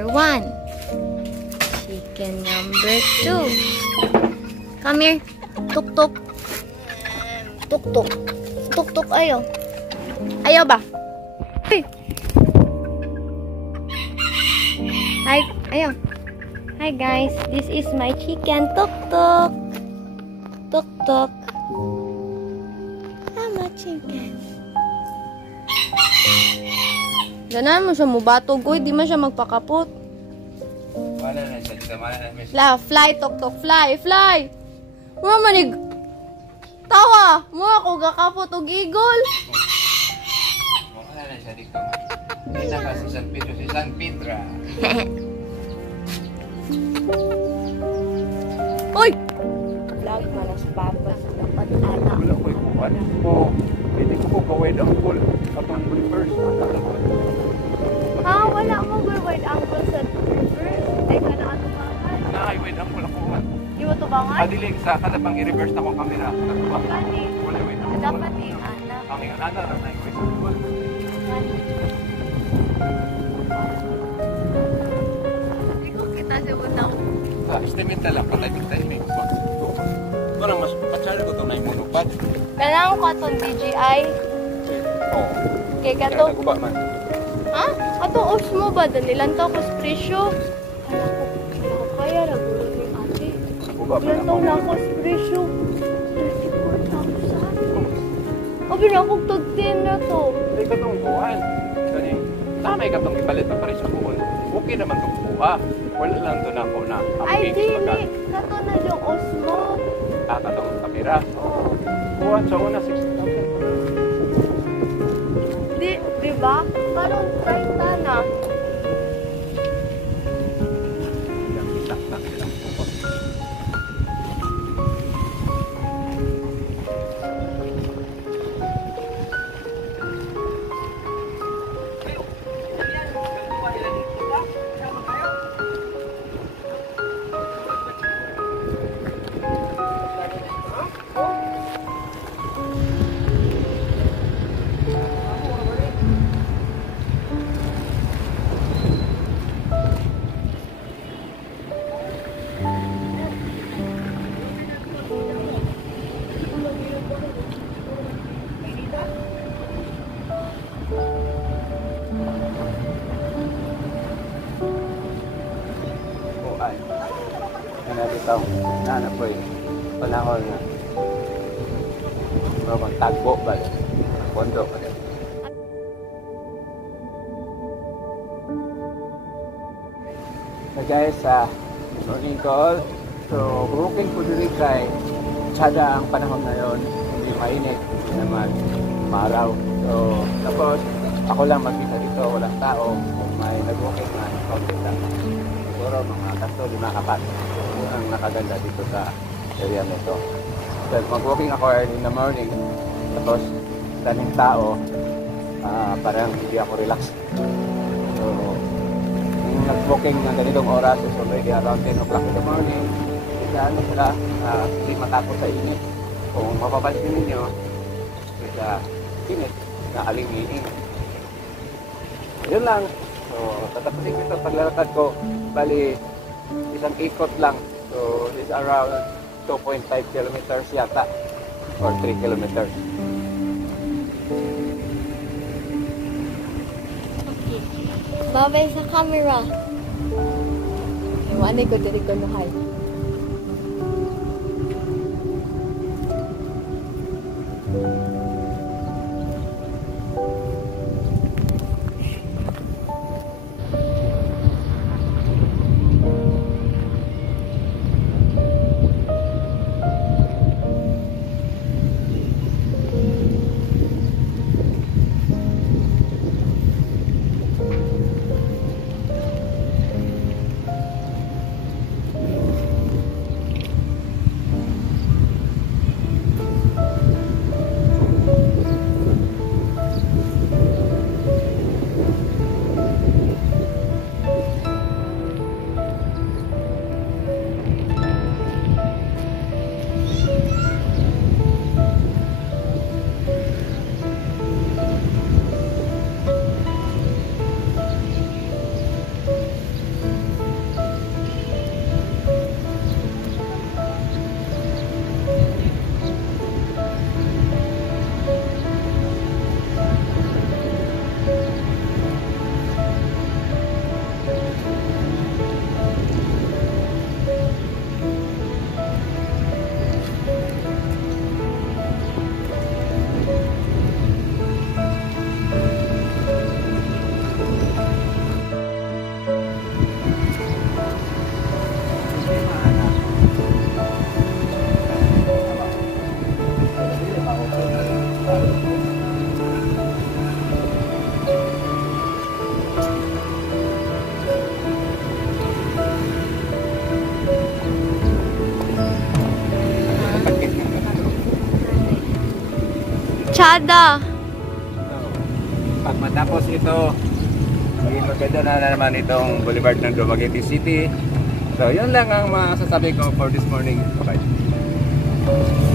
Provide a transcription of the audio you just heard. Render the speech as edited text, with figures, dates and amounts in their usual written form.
number 1. Chicken number 2. Come here. Tuk-tuk. Tuk-tuk. Tuk-tuk, ayaw. Ayaw ba? Hey. Hi, ayaw. Hi guys, this is my chicken. Tuk-tuk. Tuk-tuk. Tama, chicken. Ganan mo siya mubatog, uy. Di man siya magpakapot. Wala na siya dito. Wala na siya. La, fly, tuk-tuk, fly, fly. Mga manig. Tawa. Mga ako gakapot og igol. Wala na siya dito. Isa ka si San Pedro, si San Pedra. Uy! Vlog malas papas. Dapat anak. Wala ko ikuan mo. Pwede ko gawin ang pool. Kapag reverse. Ha? Wala mo wide angle sa reverse. Ay, ano ba? Na-wide ang pool ako. Di mo ito ba nga? Adilig sa kadapang i-reverse na kong camera. Kani? Wala wide ang pool. Dapat anak. Ang anak na na-wide ang pool. Hindi ko kita siya bunang. Estimate na lang. Patay-timing. Parang mas patsari ko ito na yung monopad. Kailangan ko itong DJI. Oo. Kaya kato. Kaya nagkuba man. Ha? Ato Osmo ba? Danilan to ako sa presyo. Kaya ko kaya ragulo ni ate. Nagkuba man Ilan ako. taon na ako sa presyo. 34,000. Abi na akong tag-10 na to. Hindi ka itong buwan. Kasi tamay ka itong ibalit na pares sa buwan. Okay naman itong buwa. Wala lang ito na ako na Ay, update di pagka ni. Kato na yung Osmo. kakatong kamera. Oh. Buwan sa una 60,000. Di ba? Parang 30 na. Bitaw na po eh panahon na mga tagbo ba pondo pa rin. So guys, morning call. So working po dito kay tsada ang panahon ngayon, hindi mainit, hindi naman maaraw. So tapos ako lang mag-isa dito, walang tao. Kung may nag-working na konti lang, siguro mga 5-5 kapat ang nakaganda dito sa area nito. So mag-walking ako early in the morning, tapos daming tao, parang hindi ako relax. So yung nag-walking na ganitong oras is already around 10 o'clock in the morning. Ano sila, hindi matakot sa init. Kung mapapansin ninyo, sa init na aling-iing. Yun lang. So tatapusin ko ito paglalakad ko, bali isang ikot lang. So this around 2.5 kilometers yata or 3 kilometers. Okay. Babay sa camera. Iwanay ko diri ko nuhay. kalsada. So, pag matapos ito, maging maganda na naman itong Boulevard ng Dumaguete City. So, yun lang ang masasabi ko for this morning. Bye.